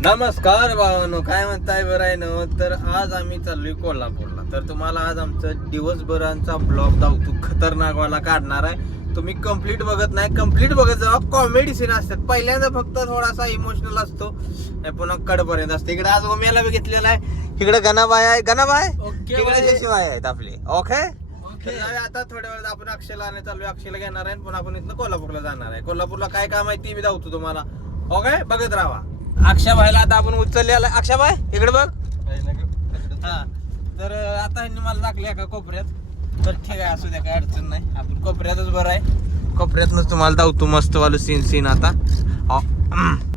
नमस्कार भावानो, काय म्हणताय? बरं आहे ना? तर आज आम्ही चाललोय कोल्हापूरला. तर तुम्हाला आज आमचं दिवसभरांचा ब्लॉग दावतो खतरनाक वाला काढणार आहे. तुम्ही कंप्लीट बघत नाही, कंप्लीट बघत जावा. कॉमेडी सीन असतात. पहिल्यांदा फक्त थोडासा इमोशनल असतो, पुन्हा कडपर्यंत असते. इकडे आज ओम्याला बी घेतलेला आहे. इकडे गणाबाई आहे, गणाबाई इकडे शिवाय आहेत आपले. ओके, आता थोड्या वेळात आपण अक्षयला आणि चाललोय. अक्षयला घेणार आहे, पुन्हा आपण इथनं कोल्हापूरला जाणार आहे. कोल्हापूरला काय काम आहे ती बी दावतो तुम्हाला. ओके, बघत राहा. अक्षय भाईला आता आपण उचललेला. अक्षय भाई इकडे बघ. हा, तर आता ह्यांनी मला टाकले एका कोपऱ्यात. तर ठीक आहे, असू द्या, काय अडचण नाही. आपण कोपऱ्यातच बरं आहे. कोपऱ्यातनच तुम्हाला दावतो मस्त वालं सीन आता.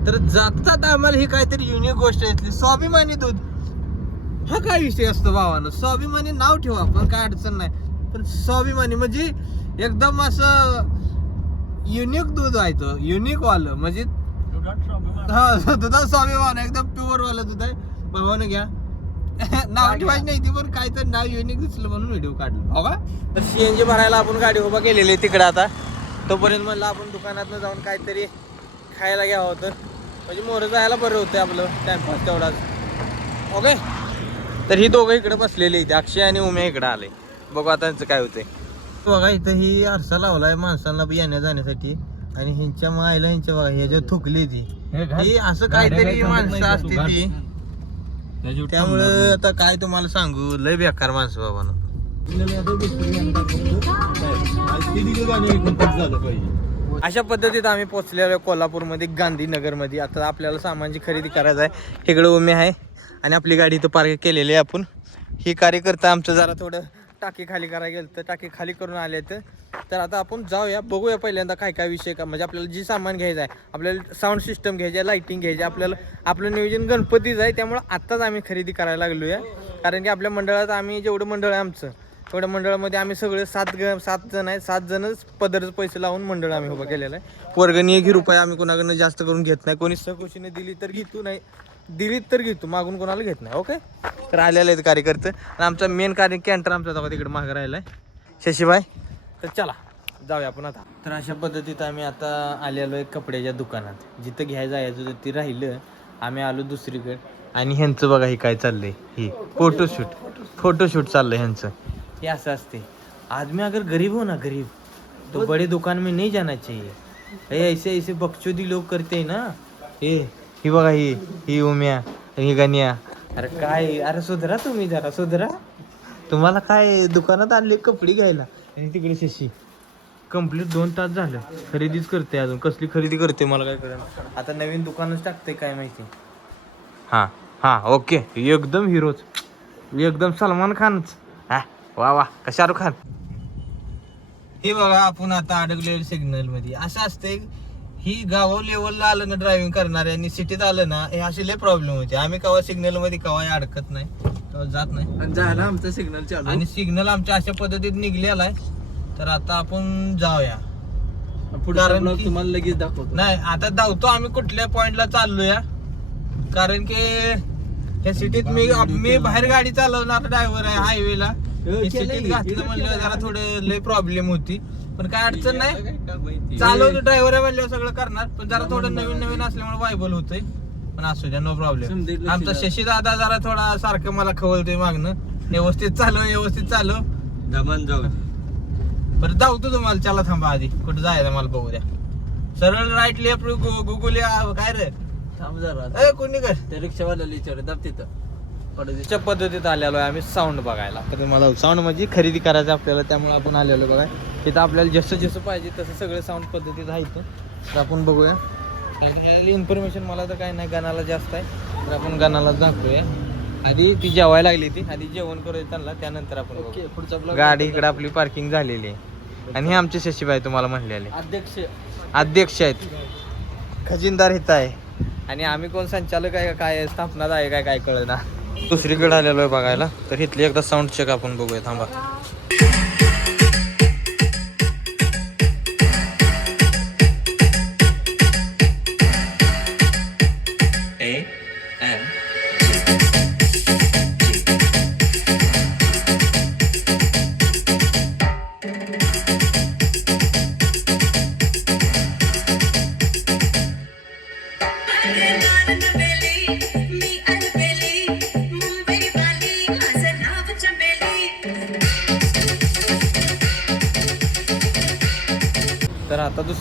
तर जातात आम्हाला ही काहीतरी युनिक गोष्ट येतली. स्वाभिमानी दूध हा काय विषय असतो भावानं? स्वाभिमानी नाव ठेवा आपण, काय अडचण नाही. पण स्वाभिमानी म्हणजे एकदम असं युनिक दूध आहे. तो युनिक वालं म्हणजे हा, दुधात स्वाभिमान एकदम प्युअर वाला दूध आहे. भावानं घ्या. नाव ठेवायचं नाही ती, पण काय तर नाव युनिक दिसलं म्हणून व्हिडिओ काढला. हो का? तर सीएनजी भरायला आपण गाडी उभा केलेली आहे तिकडे. आता तोपर्यंत म्हणलं आपण दुकानातनं जाऊन काहीतरी खायला घ्यावं होतं, म्हणजे मोरं जायला बरं होतं आपलं टाइमपास तेवढाच. ओके, तर ही दोघं इकडे बसलेली इथे. अक्षय आणि उमे इकडे आले. बघू आता त्यांचं काय होतंय. बघा इथं ही आरसा लावलाय माणसांना येण्या जाण्यासाठी. आणि ह्यांच्या मायला ह्यांच्या बघा ह्याच्यात थुकली ती. ही असं काहीतरी माणसं असते ती. त्यामुळं आता काय तुम्हाला सांगू, लय बेकार माणसं बाबा. अशा पद्धतीत आम्ही पोहोचलेलो कोल्हापूरमध्ये, गांधीनगरमध्ये. आता आपल्याला सामानची खरेदी करायचं आहे. इकडे उमे आहे आणि आपली गाडी इथं पार्क केलेली आहे आपण. ही कार्यकर्ता आमचं जरा थोडं टाकी खाली करायला गेलं, तर टाकी खाली करून आले. तर आता आपण जाऊया, बघूया पहिल्यांदा काय काय विषय का, म्हणजे आपल्याला जी सामान घ्यायचं आहे, आपल्याला साऊंड सिस्टम घ्यायची आहे, लाईटिंग घ्यायची, आपल्याला आपलं नियोजन गणपतीचं आहे. त्यामुळं आत्ताच आम्ही खरेदी करायला लागलो आहे. कारण की आपल्या मंडळात आम्ही जेवढं मंडळ आहे आमचं, तेवढ्या मंडळामध्ये आम्ही सगळे 7 जण आहे. 7 जणच पदरचं पैसे लावून मंडळ आम्ही उभं केलेलं आहे. वर्गणी 1 रुपया आम्ही कोणाकडनं जास्त करून घेत नाही. कोणी सहकुशीने दिली तर घेतो, नाही दिली तर घेतो, मागून कोणाला घेत नाही. ओके, तर आलेलं आहेत कार्यकर्ते. आणि आमचा मेन कॅन्टर आमचा तेव्हा तिकडे मागं राहिला आहे, शशीबाई. तर चला जाऊया आपण आता. तर अशा पद्धतीत आम्ही आता आलेलो आहे कपड्याच्या दुकानात. जिथं घ्यायला जायचं ते राहिलं, आम्ही आलो दुसरीकडे. आणि ह्यांचं बघा हे काय चाललंय, ही फोटोशूट चाललंय ह्यांचं. हे असं असते. आदमी अगर गरीब हो ना, गरीब, तो बड़े दुकान में नहीं जाना चाहिए. ऐसे ऐसे बकचोदी लोग करते हैं ना. ही बघा, ही उम्या, ही गण्या. अरे काय, अरे सुधरा तुम्ही, जरा सुधरा. तुम्हाला काय दुकानात आणले कपडे घ्यायला, आणि तिकडे शशी कंप्लीट 2 तास झालं खरेदीच करते. अजून कसली खरेदी करते मला काय कळलं. आता नवीन दुकानच टाकते काय माहिती. हा ओके, एकदम हिरोच, एकदम सलमान खानच. वा वा, का शाहरुख खान. हे बघा आपण आता अडकले सिग्नल मध्ये. असं असते, ही गाव लेवलला आलं ना ड्रायव्हिंग करणारे, आणि सिटीत आलं ना, हे असे लय प्रॉब्लेम होते. आम्ही कवा सिग्नल मध्ये कवा अडकत नाही, कवा जात नाही. जायला आमचं सिग्नल चालू, आणि सिग्नल आमच्या अशा पद्धतीत निघलेला आहे. तर आता आपण जाऊया. कारण तुम्हाला लगेच दाखवतो. नाही, आता धावतो आम्ही कुठल्या पॉइंटला चाललोय. कारण की ह्या सिटीत मी बाहेर गाडी चालवणार ड्रायव्हर आहे. हायवेला सिटीत घातलं म्हणलं जरा थोडं लय प्रॉब्लेम होती. पण काय अडचण नाही, चालवतो, ड्रायव्हर आहे म्हणल्यावर सगळं करणार. पण जरा थोडं नवीन असल्यामुळे वायबल होतंय. पण असू द्या, नो प्रॉब्लेम. आमचा शशी दादा जरा थोडा सारखं मला खवलतोय मागणं, व्यवस्थित चालव दमन जाऊ. बरं धावतो तुम्हाला. चला थांबा, आधी कुठं जायचं मला बघू द्या. सरळ राईट लेफ्ट गुगल काय रे, थांब जरा. कोणी कर त्या रिक्षावाल्याला विचार दाब तिथं. पद्धतीत आलेलो आहे आम्ही साऊंड बघायला. तर मला साऊंड म्हणजे खरेदी करायचं आपल्याला, त्यामुळे आपण आलेलो बघा. तिथं आपल्याला जसं पाहिजे तसं सगळं साऊंड पद्धतीत आहे. तर आपण बघूया. इन्फॉर्मेशन मला तर काय नाही, गाण्याला जास्त आहे. तर आपण गाण्याला दाखवूया. आधी ती जेवायला लागली, ती आधी जेवण करूया त्यांना, त्यानंतर आपण पुढचा. गाडी इकडे आपली पार्किंग झालेली आहे. आणि हे आमचे शशीबाई तुम्हाला म्हणलेले अध्यक्ष आहेत, खजिनदार इथं आहे. आणि आम्ही कोण संचालक आहे, काय स्थापनात आहे, काय कळलं ना. दुसरीकडे आलेलो आहे बघायला. तर इथली एकदा साऊंड चेक आपण बघूया, थांबा.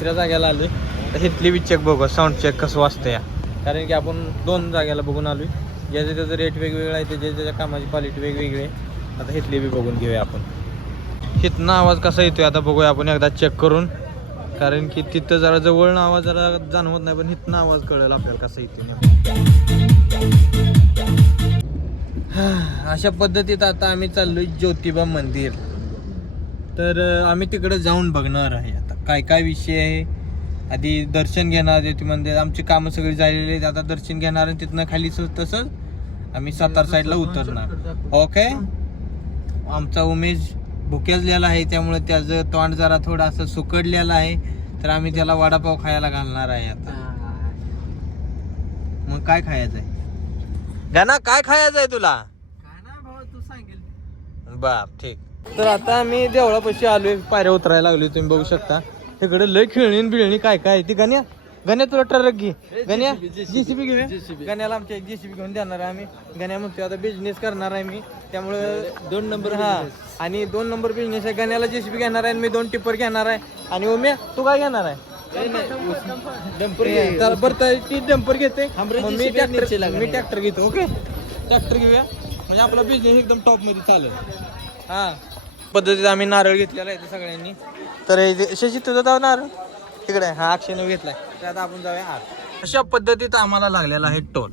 दुसऱ्या जागेला आलोय. तर इथली बी चेक बघू, साऊंड चेक कसं वाजतं या, कारण की आपण 2 जागेला बघून आलोय. ज्याचं त्याचं रेट वेगवेगळा आहे, त्याच्या त्याच्या कामाची क्वालिटी वेगवेगळी आहे. आता इथली बी बघून घेऊया आपण. इथनं आवाज कसा येतोय आता बघूया आपण एकदा चेक करून, कारण की तिथं जरा जवळनं आवाज जरा जाणवत नाही, पण इथनं आवाज कळेल आपल्याला कसा येतोय. अशा पद्धतीत आता आम्ही चाललोय ज्योतिबा मंदिर. तर आम्ही तिकडे जाऊन बघणार आहे आता काय काय विषय आहे. आधी दर्शन घेणार ज्योती मंदिर, आमची कामं सगळी झालेली आहेत. आता दर्शन घेणार आणि तिथनं खाली तसंच आम्ही सातारा साईडला उतरणार. ओके. आमचा उमेश भुक्याजलेला आहे, त्यामुळे त्याचं तोंड जरा थोडं असं सुकडलेलं आहे. तर आम्ही त्याला वडापाव खायला घालणार आहे आता. मग काय खायचं आहे गाना, काय खायचं आहे तुला? तू सांगेल. बर ठीक. तर आता आम्ही देवळापाशी आलोय, पायऱ्या उतरायला लागलोय. तुम्ही बघू शकता इकडे लय खेळणी बिळणी काय काय ती. गण्या तुला ट्रक घे. गण्या जेसीबी घेऊया. गण्याला आमच्या एक जेसीबी घेऊन देणार आहे आम्ही. गण्या म्हणतोय आता बिझनेस करणार आहे मी, त्यामुळे 2 नंबर. हा, आणि 2 नंबर बिझनेस आहे. गण्याला जेसीबी घेणार आहे, मी 2 टिप्पर घेणार आहे. आणि उम्या तू काय घेणार आहे? ती डंपर घेते, मी ट्रॅक्टर घेतो. ओके, ट्रॅक्टर घेऊया म्हणजे आपला बिझनेस एकदम टॉप मध्ये चालेल. हा, पद्धतीत आम्ही नारळ घेतलेला आहे सगळ्यांनी. तर शशी तुझं जाऊ नारळ तिकडे. हा, अक्षयने घेतलाय. तर आता आपण जाऊया आत. अशा पद्धतीत आम्हाला लागलेला आहे टोल.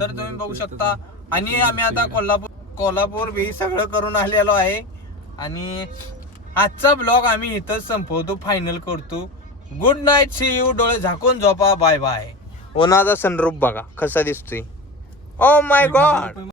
तर तुम्ही बघू शकता. आणि आम्ही आता कोल्हापूर बी सगळं करून आलेलो आहे. आणि आजचा ब्लॉग आम्ही इथंच संपवतो, फायनल करतो. Good night, see you. डोळे झाकून झोपा. Bye bye. ओनाचा सनरूफ बघा कसा दिसतोय. Oh my God.